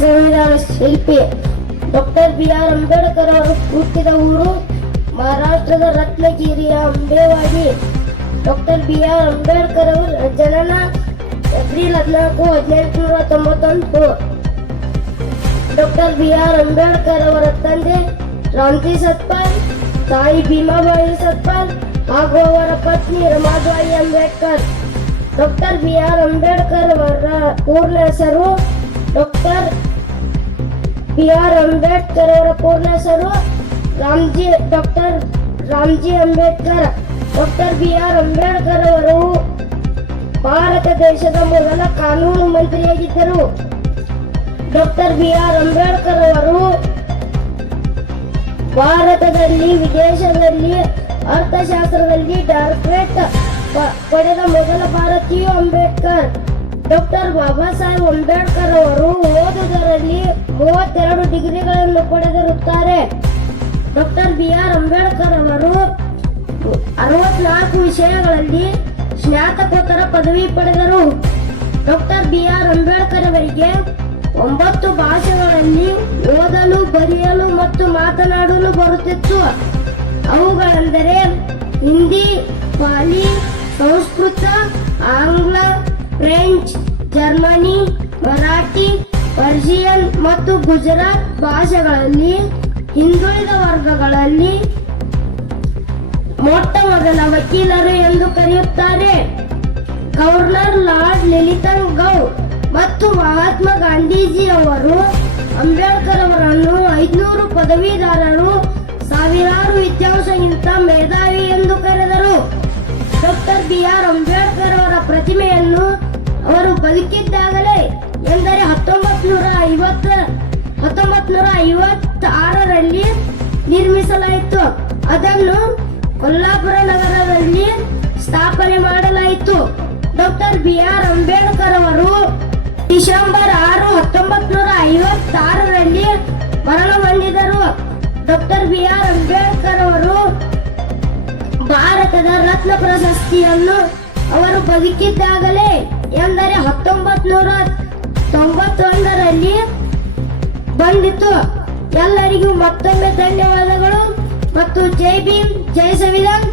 ಸಂವಿಧಾನ ಶಿಲ್ಪಿ doctor B R. Ambedkar ಅವರು ಹುಟ್ಟಿದ ಊರು ಮಹಾರಾಷ್ಟ್ರದ ರತ್ನಗಿರಿಯ ಅಂಬೇವಾಡಿ. Doctor B R. ಅಂಬೇಡ್ಕರ್ ಅವರ ಜನನ ಏಪ್ರಿಲ್ 14, 1891. Doctor B R. ಅಂಬೇಡ್ಕರ್ ಅವರ ತಂದೆ ರಾಮ್ಜಿ ಸತ್ಪಾಲ್, ತಾಯಿ ಭೀಮಾಬಾಯಿ ಸತ್ಪಾಲ್ ಹಾಗೂ ಅವರ ಪತ್ನಿ ರಮಾಬಾಯಿ ಅಂಬೇಡ್ಕರ್. Doctor B R. ಅಂಬೇಡ್ಕರ್ ಅವರ ಪೂರ್ಣ ಹೆಸರು ಡಾಕ್ಟರ್ ಬಿ.ಆರ್. ಅಂಬೇಡ್ಕರ್ ಅವರ ಪೂರ್ಣ ಹೆಸರು doctor Ramji Ambedkar. Doctor B R. Ambedkar ಅವರು ಭಾರತ ದೇಶದ ಮೊದಲ ಕಾನೂನು ಮಂತ್ರಿಯಾಗಿದ್ದರು. Doctor B R. ಅಂಬೇಡ್ಕರ್ ಅವರು ಭಾರತದಲ್ಲಿ ವಿದೇಶದಲ್ಲಿ ಅರ್ಥಶಾಸ್ತ್ರದಲ್ಲಿ ಡಾಕ್ಟರೇಟ್ ಪಡೆದ ಮೊದಲ ಭಾರತೀಯ ಅಂಬೇಡ್ಕರ್. ಡಾಕ್ಟರ್ ಬಾಬಾ ಸಾಹೇಬ್ ಅಂಬೇಡ್ಕರ್ ಅವರು ಓದುವುದರಲ್ಲಿ 32 ಡಿಗ್ರಿಗಳನ್ನು ಪಡೆದಿರುತ್ತಾರೆ. Doctor B R. ಅಂಬೇಡ್ಕರ್ ಅವರು 64 ವಿಷಯಗಳಲ್ಲಿ ಸ್ನಾತಕೋತ್ತರ ಪದವಿ ಪಡೆದರು. Doctor B R. ಅಂಬೇಡ್ಕರ್ ಅವರಿಗೆ 9 ಭಾಷೆಗಳಲ್ಲಿ ಓದಲು, ಬರೆಯಲು ಮತ್ತು ಮಾತನಾಡಲು ಬರುತ್ತಿತ್ತು. ಅವುಗಳೆಂದರೆ ಹಿಂದಿ, ಪಾಲಿ, ಸಂಸ್ಕೃತ, ಆಂಗ್ಲ, ಫ್ರೆಂಚ್, ಜರ್ಮನಿ, ಮರಾಠಿ, ಪರ್ಷಿಯನ್ ಮತ್ತು ಗುಜರಾತ್ ಭಾಷೆಗಳಲ್ಲಿ ಹಿಂದುಳಿದ ವರ್ಗಗಳಲ್ಲಿ ಮೊಟ್ಟ ಮೊದಲ ವಕೀಲರು ಎಂದು ಕರೆಯುತ್ತಾರೆ. ಗವರ್ನರ್ ಲಾರ್ಡ್ ಲಿಲಿತನ್ ಗೌಡ್ ಮತ್ತು ಮಹಾತ್ಮ ಗಾಂಧೀಜಿ ಅವರು ಅಂಬೇಡ್ಕರ್ ಅವರನ್ನು 500 ಪದವೀಧರರು, ಸಾವಿರಾರು ವಿದ್ಯಾವಂತರಿಗಿಂತ ಮೇಧಾವಿ ಎಂದು ಕರೆದರು. Doctor B R. ಅಂಬೇಡ್ಕರ್ ಅವರ ಪ್ರತಿಮೆಯನ್ನು ಅವರು ಬದುಕಿದ್ದಾಗಲೇ ಎಂದರೆ 1956ರಲ್ಲಿ ನಿರ್ಮಿಸಲಾಯಿತು. ಅದನ್ನು ಕೊಲ್ಲಾಪುರ ನಗರದಲ್ಲಿ ಸ್ಥಾಪನೆ ಮಾಡಲಾಯಿತು. Doctor B R. ಅಂಬೇಡ್ಕರ್ ಅವರು ಡಿಸೆಂಬರ್ 6, 1956ರಲ್ಲಿ ಮರಣ ಹೊಂದಿದರು. Doctor B R. ಅಂಬೇಡ್ಕರ್ ಅವರು ಭಾರತದ ರತ್ನ ಪ್ರಶಸ್ತಿಯನ್ನು ಅವರು ಬದುಕಿದ್ದಾಗಲೇ ಎಂದರೆ 1991ರಲ್ಲಿ ಬಂದಿತು. ಎಲ್ಲರಿಗೂ ಮತ್ತೊಮ್ಮೆ ಧನ್ಯವಾದಗಳು ಮತ್ತು ಜೈ ಭೀಮ್, ಜೈ ಸಂವಿಧಾನ್.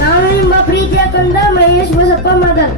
ನಾನು ನಿಮ್ಮ ಪ್ರೀತಿಯ ಕಂದ ಮಹೇಶ್ ಬಸಪ್ಪ ಮದರ್.